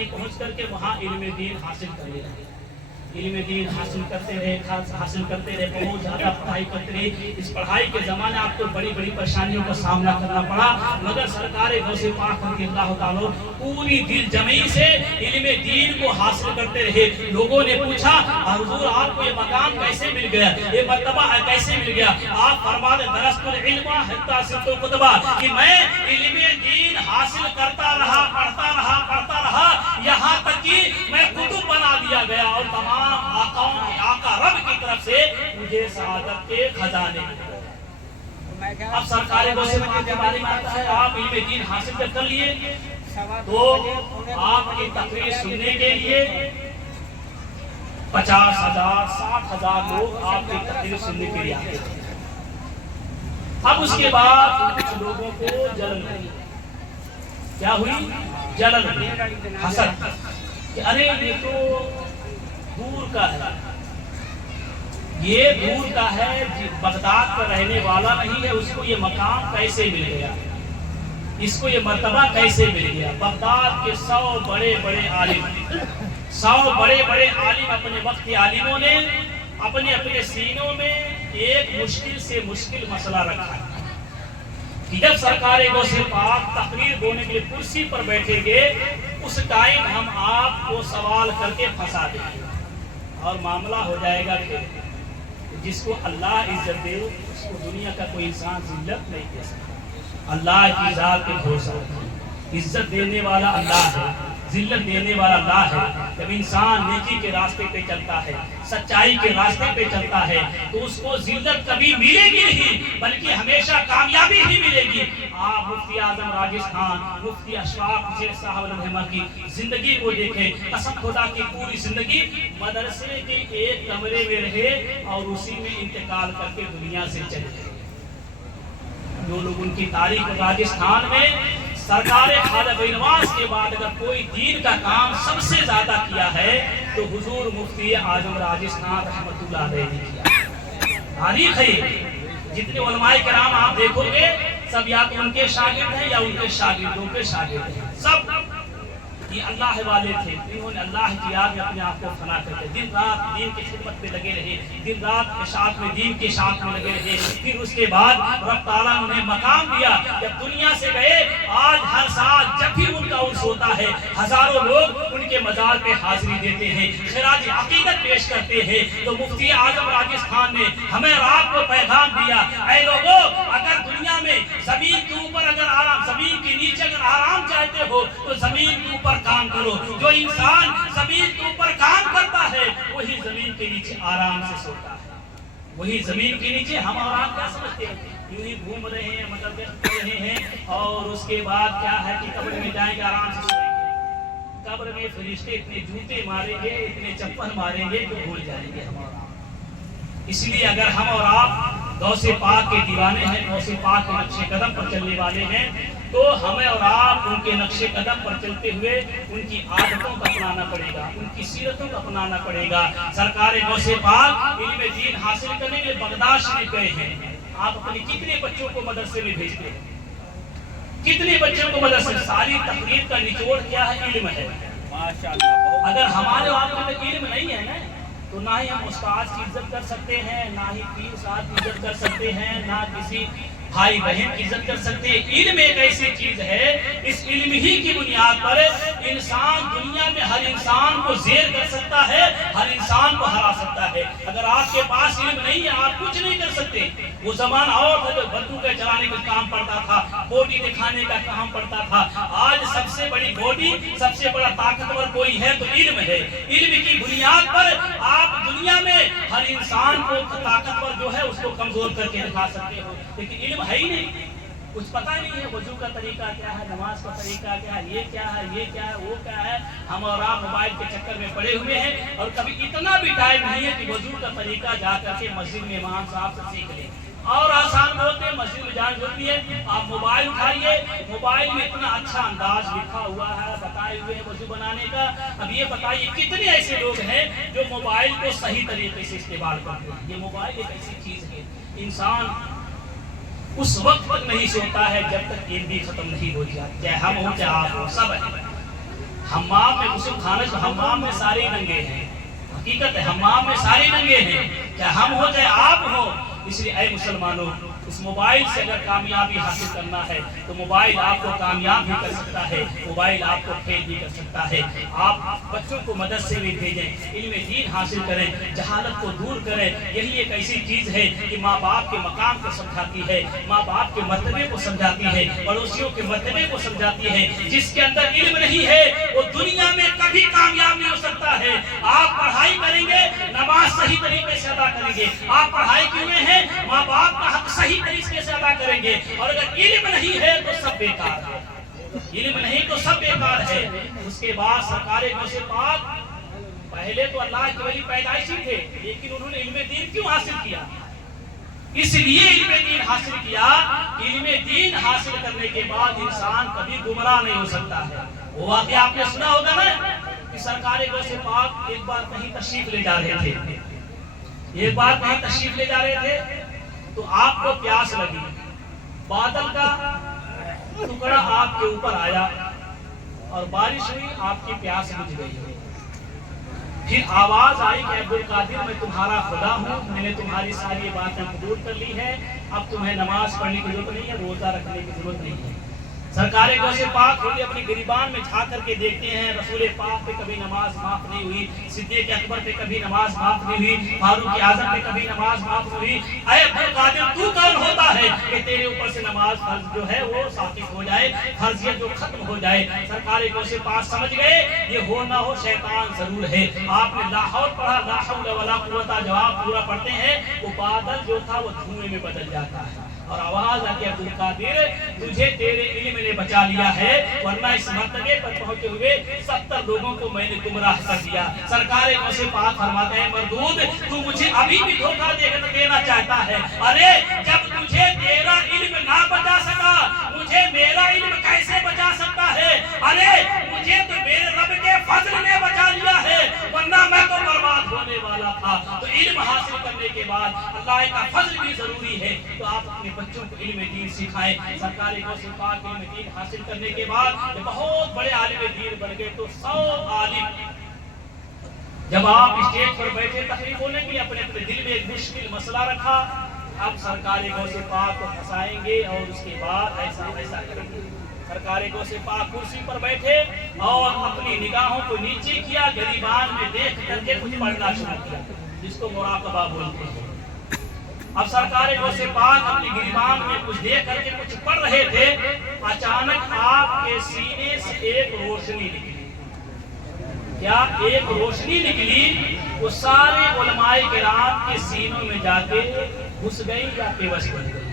کہیں پہنچ کر کے وہاں علم دین حاصل کر لیا، علم دین حاصل کرتے رہے، بہت زیادہ پڑھائی کرتے رہے۔ اس پڑھائی کے زمانے آپ کو بڑی بڑی پریشانیوں کا سامنا کرنا پڑا، مگر سرکار غوث پاک رضی اللہ تعالیٰ پوری دل جمعی سے علم دین کو حاصل کرتے رہے۔ لوگوں نے پوچھا حضور آپ کو یہ مقام کیسے مل گیا، یہ مرتبہ کیسے مل گیا؟ آپ فرماتے درست العلم حتی صرت القطبہ، کہ میں علم دین حاصل کرتا رہا، پڑھتا رہا، یہاں تک کہ میں کتب بنا دیا گیا اور تمام آقا رب کی طرف سے مجھے سعادت کے خزانے۔ اب سرکار غوث پاک کے بارے میں آتا ہے آپ علم دین حاصل کر لیے تو آپ کی تقریر سننے کے لیے 50,000 60,000 لوگ آپ کی تقریر سننے کے لیے آتے ہیں۔ اب اس کے بعد کچھ لوگوں کو جلن ہوئی، کیا ہوئی؟ جلن ہوئی، حسد، کہ ارے یہ تو دور کا ہے، یہ دور کا ہے، بغداد کا رہنے والا نہیں ہے، اس کو یہ مقام کیسے مل گیا، اس کو یہ مرتبہ کیسے مل گیا؟ بغداد کے 100 بڑے بڑے عالم، 100 بڑے بڑے عالم اپنے وقت کے عالموں نے اپنے سینوں میں ایک مشکل سے مشکل مسئلہ رکھا ہے کہ جب سرکار غوث پاک تقریر بولنے کے لیے کرسی پر بیٹھیں گے اس ٹائم ہم آپ کو سوال کر کے پھنسا دیں گے اور معاملہ ہو جائے گا کہ جس کو اللہ عزت دے اس کو دنیا کا کوئی انسان ذلت نہیں دے سکتا۔ اللہ کی ذات پہ بھروسہ رکھیں، عزت دینے والا اللہ ہے، ذلت دینے والا اللہ ہے۔ جب انسان نیکی کے راستے پہ چلتا ہے، سچائی کے راستے پہ چلتا ہے تو اس کو ذلت کبھی ملے گی نہیں بلکہ ہمیشہ کامیابی ہی ملے گی۔ آپ مفتی اعظم راجستھان مفتی اشفاق شیخ صاحب رحمۃ کی زندگی کو دیکھیں، قسم خدا کی پوری زندگی مدرسے کے ایک کمرے میں رہے اور اسی میں انتقال کر کے دنیا سے چلے گئے۔ جو لوگ ان کی تاریخ راجستھان میں سرکار خواجہ بینواز کے بعد اگر کوئی دین کا کام سب سے زیادہ کیا ہے تو حضور مفتی اعظم راجستھان رحمۃ اللہ علیہ نے کیا۔ تاریخ ہے، جتنے علماء کرام آپ دیکھو گے سب یا تو ان کے شاگرد ہیں یا ان کے شاگردوں کے شاگرد ہیں، سب یہ اللہ والے تھے، انہوں نے اللہ کی یاد میں اپنے آپ کو فنا کر کے دن رات دین کی خدمت میں لگے رہے، دن رات اشاعت میں دین کے اشاعت میں لگے رہے۔ پھر اس کے بعد رب تعالیٰ نے انہیں مقام دیا، جب دنیا سے گئے آج ہر سال جب بھی ان کا عرس ہوتا ہے ہزاروں لوگ ان کے مزار پہ حاضری دیتے ہیں، خراج عقیدت پیش کرتے ہیں۔ تو مفتی اعظم راجستھان نے ہمیں اور آپ کو پیغام دیا، اے لوگو اگر دنیا میں زمین کے اوپر اگر آرام، زمین کے نیچے اگر آرام چاہتے ہو تو زمین کے اوپر کام کرو۔ جو انسان زمین کے اوپر کام کرتا ہے وہی زمین کے نیچے آرام سے سوتا ہے، وہی زمین کے نیچے۔ ہم اور آپ کیا سمجھتے ہیں؟ یوں ہی گھوم رہے ہیں، مطلب کر رہے ہیں اور اس کے بعد کیا ہے کہ قبر میں جائیں گے آرام سے سوئیں گے۔ قبر میں فرشتے اتنے جوتے ماریں گے، اتنے چپل ماریں گے کہ بھول جائیں گے ہم اور آپ۔ اس لیے اگر ہم اور آپ غوث پاک کے دیوانے ہیں، غوث پاک کے نقش قدم پر چلنے والے ہیں تو ہمیں اور آپ ان کے نقش قدم پر چلتے ہوئے ان کی عادتوں کو اپنانا پڑے گا، ان کی سیرتوں کو اپنانا پڑے گا۔ سرکار غوث پاک علم دین حاصل کرنے کے لیے بغداد شریف گئے ہیں۔ آپ اپنے کتنے بچوں کو مدرسے میں بھیجتے ہیں؟ کتنے بچوں کو مدرسے؟ ساری تقریر کا نچوڑ کیا ہے؟ علم ہے۔ اگر ہمارے آپ کو علم نہیں ہے نا تو نہ ہی ہم استاد کی عزت کر سکتے ہیں، نہ ہی پیر صاحب کی عزت کر سکتے ہیں، نہ کسی بھائی بہن کی عزت کر سکتے ہیں۔ علم ایک ایسی چیز ہے، اس علم ہی کی بنیاد پر انسان دنیا میں ہر انسان کو زیر کر سکتا ہے، ہر انسان کو ہرا سکتا ہے۔ اگر آپ کے پاس علم نہیں ہے آپ کچھ نہیں کر سکتے۔ وہ زمانہ اور تھا جو بندوقیں چلانے کا کام پڑتا تھا، باڈی دکھانے کا کام پڑتا تھا۔ آج سب سے بڑی باڈی، سب سے بڑا طاقتور کوئی ہے تو علم ہے۔ علم کی بنیاد پر آپ دنیا میں ہر انسان کو طاقتور جو ہے اس کو کمزور کر کے دکھا سکتے ہو، لیکن علم ہے ہی نہیں، کچھ پتہ نہیں ہے وضو کا طریقہ کیا ہے، نماز کا طریقہ کیا ہے، یہ کیا ہے، یہ کیا ہے، وہ کیا ہے۔ ہم اور آپ موبائل کے چکر میں پڑے ہوئے ہیں اور کبھی اتنا بھی ٹائم نہیں ہے کہ وضو کا طریقہ جا کر کے مسجد میں امام صاحب سے سیکھ لیں۔ اور آسان بولتے ہیں مسجد میں جانے ضروری ہے، آپ موبائل اٹھائیے، موبائل میں اتنا اچھا انداز لکھا ہوا ہے، بتائے ہوئے ہیں وضو بنانے کا۔ اب یہ بتائیے کتنے ایسے لوگ ہیں جو موبائل کو صحیح طریقے سے استعمال کرتے ہیں۔ یہ موبائل ایک ایسی چیز ہے، انسان اس وقت تک نہیں سوتا ہے جب تک علم بھی ختم نہیں ہو جاتا، چاہے ہم ہوں چاہے آپ ہوں، سب ہے۔ हम्माम में गुस्ल खाने से हम्माम में सारे नंगे हैं, हकीकत है हम्माम में सारे नंगे हैं, चाहे हम हो चाहे आप हो। इसलिए ऐ मुसलमानों, इस मोबाइल से अगर कामयाबी हासिल करना है तो मोबाइल आपको कामयाब भी कर सकता है, मोबाइल आपको फेल भी कर सकता है। आप बच्चों को मदरसे में भेजें, इल्म दीन हासिल करें, जहालत को दूर करें। यही एक ऐसी चीज है कि माँ बाप के मकाम को समझाती है, माँ बाप के मर्तबे को समझाती है, पड़ोसियों के मर्तबे को समझाती है। जिसके अंदर इल्म नहीं है वो दुनिया में कभी कामयाब नहीं हो सकता है। आप पढ़ाई करेंगे, नमाज सही तरीके से अदा करेंगे, आप पढ़ाई किए हुए हैं, माँ बाप का हक सही तरीके से अदा करेंगे। और अगर इल्म नहीं है तो सब बेकार है, इल्म नहीं तो सब बेकार है। उसके बाद सरकार गौसे पाक, पहले तो अल्लाह के वली पैदाइशी थे, लेकिन उन्होंने इल्म दीन क्यों हासिल किया? इसलिए इल्म दीन हासिल किया। इल्म दीन हासिल करने के बाद इंसान कभी गुमराह नहीं हो सकता है। वो वाकया आपने सुना होगा ना कि सरकार गौसे पाक एक बार कहीं तशरीफ ले जा रहे थे, एक बार कहीं तशरीफ ले जा रहे थे तो आपको प्यास लगी, बादल का टुकड़ा आपके ऊपर आया और बारिश हुई, आपकी प्यास बुझ गई। फिर आवाज आई कि अब्दुल कादिर मैं तुम्हारा खुदा हूँ, मैंने तुम्हारी सारी बातें कबूल कर ली है, अब तुम्हें नमाज पढ़ने की जरूरत नहीं है, रोजा रखने की जरूरत नहीं है। सरकार गौसे पाक होगी अपनी गिरिबान में झांक करके देखते हैं, रसूल पाक पे कभी नमाज माफ नहीं हुई, सिद्दीक अकबर पे कभी नमाज माफ नहीं हुई, फारूक आजम पे कभी नमाज माफ नहीं हुई। ऐ अब्दुल कादिर तू कौन होता है कि तेरे ऊपर से नमाज फर्ज जो है वो साकित हो जाए, फर्जियत जो खत्म हो जाए। सरकार गौसे पाक समझ गए ये हो ना हो शैतान जरूर है। आपने ला हौल पढ़ा, ला हौल वला कुव्वता जवाब पूरा पढ़ते हैं, वो बादल जो था वो धुएं में बदल जाता है और आवाज आती है अब्दुल कादिर तुझे तेरे इल्म ने बचा लिया है, वरना इस मर्तबे पर पहुंचे हुए 70 लोगों को मैंने गुमराह कर दिया। सरकार गौसे पाक फरमाते हैं मरदूद तू मुझे अभी भी धोखा देना चाहता है। अरे जब तुझे तेरा इल्म ना बचा सका, मुझे मेरा इल्म कैसे बचा सकता है? अरे मुझे तो मेरे रब के फजल ने बचा लिया है, वरना मैं तो बर्बाद होने वाला था। तो इल्म हासिल करने के बाद अल्लाह का फजल भी जरूरी है, तो आप अपने बच्चों को इल्म दीन सिखाएं। सरकार गौसे पाक इल्म दीन हासिल करने के बाद बहुत बड़े आलिम दीन बन गए। तो 100 आलिम जब आप स्टेज पर बैठे तकरीर बोलने के लिए अपने अपने दिल में एक मुश्किल मसला रखा, अब सरकार गौसे पाक को फंसाएंगे और उसके बाद ऐसा ऐसा करेंगे। सरकार गौसे पाक कुर्सी पर बैठे और अपनी निगाहों को नीचे किया, गरीबान में देख करके कुछ पढ़ना शुरू किया, जिसको मुराकबा बोलते हैं। अब सरकार गौसे पाक अपनी गिरिबान में कुछ देख करके कुछ पढ़ रहे थे, अचानक आपके सीने से एक रोशनी निकली। क्या एक रोशनी निकली? वो सारे उलमाए किराम के सीनों में जाके घुस गई या पेवश बन गई।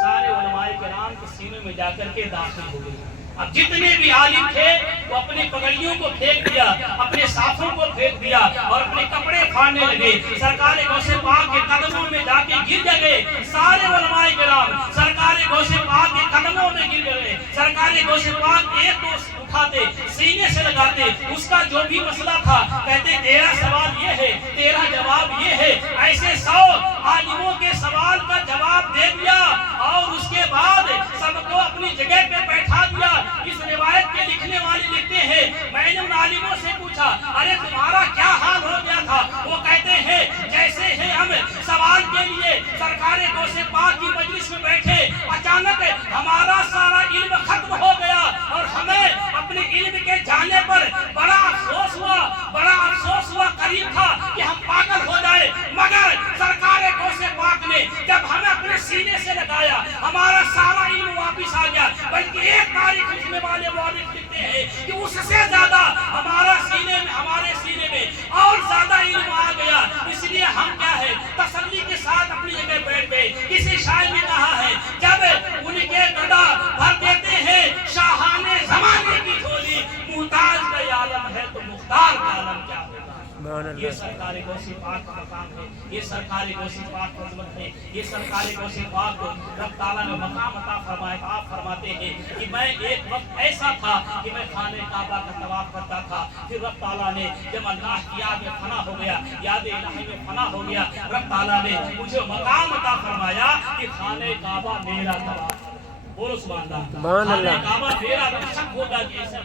सारे उलमाए किराम के सीनों में जाकर के दाखिल हो गई। अब जितने भी आलिम थे वो अपनी पगड़ियों को फेंक दिया, अपने साफों को फेंक दिया और अपने कपड़े फाड़ने लगे। सरकार गौसे पाक के कदमों में जाके गिर गए। सारे उलमाए किराम सरकार गौसे पाक के कदमों में गिर गए। सरकार गौसे पाक एक तो उठाते, सीने से लगाते, उसका जो भी मसला था कहते तेरा सवाल ये है, तेरा जवाब ये है। ऐसे 100 आलिमों के सवाल का जवाब दे दिया और उसके बाद सबको अपनी जगह पे बैठा दिया। इस रिवायत के लिखने वाले लिखते हैं मैंने उन आलिमों से पूछा अरे तुम्हारा क्या हाल हो गया था? वो कहते हैं जैसे ही हम सवाल के लिए सरकार गौसे पाक की मजलिस में बैठे, अचानक हमारा सारा इल्म खत्म हो गया और हमें अपने इल्म के जाने पर बड़ा अफसोस हुआ, करीब था कि हम पागल हो जाए। मगर सरकार गौसे पाक ने जब हमें अपने सीने से लगाया, हमारा सारा इल्म वापिस आ गया। बल्कि एक तारीख लिखने वाले मौलिक लिखते हैं कि उससे ज्यादा हमारे सीने में और ज्यादा इल्म आ गया। इसलिए हम क्या है तसल्ली के साथ अपनी जगह बैठ गए। किसी शायर ने कहा है जब उनके गदा भर देते हैं शाहाने जमाने की झोली, मुहताज का आलम है तो मुख्तार का आलम क्या होगा। ये सरकार गौसे पाक का मकाम है, ये सरकार गौसे पाक का अजमत है, ये सरकार गौसे पाक को रब ताला ने मकाम अता फरमाया। आप फरमाते हैं कि मैं एक वक्त ऐसा था कि मैं खाने काबा का तवाफ करता था, फिर रब ताला ने जब अल्लाह की याद में फना हो गया, याद इलाही में फना हो गया, रब ताला ने मुझे मकाम अता फरमाया कि खाने काबा मेरा तवाफ। बोलो सुभान अल्लाह, खाने काबा मेरा शक होगा कि ऐसा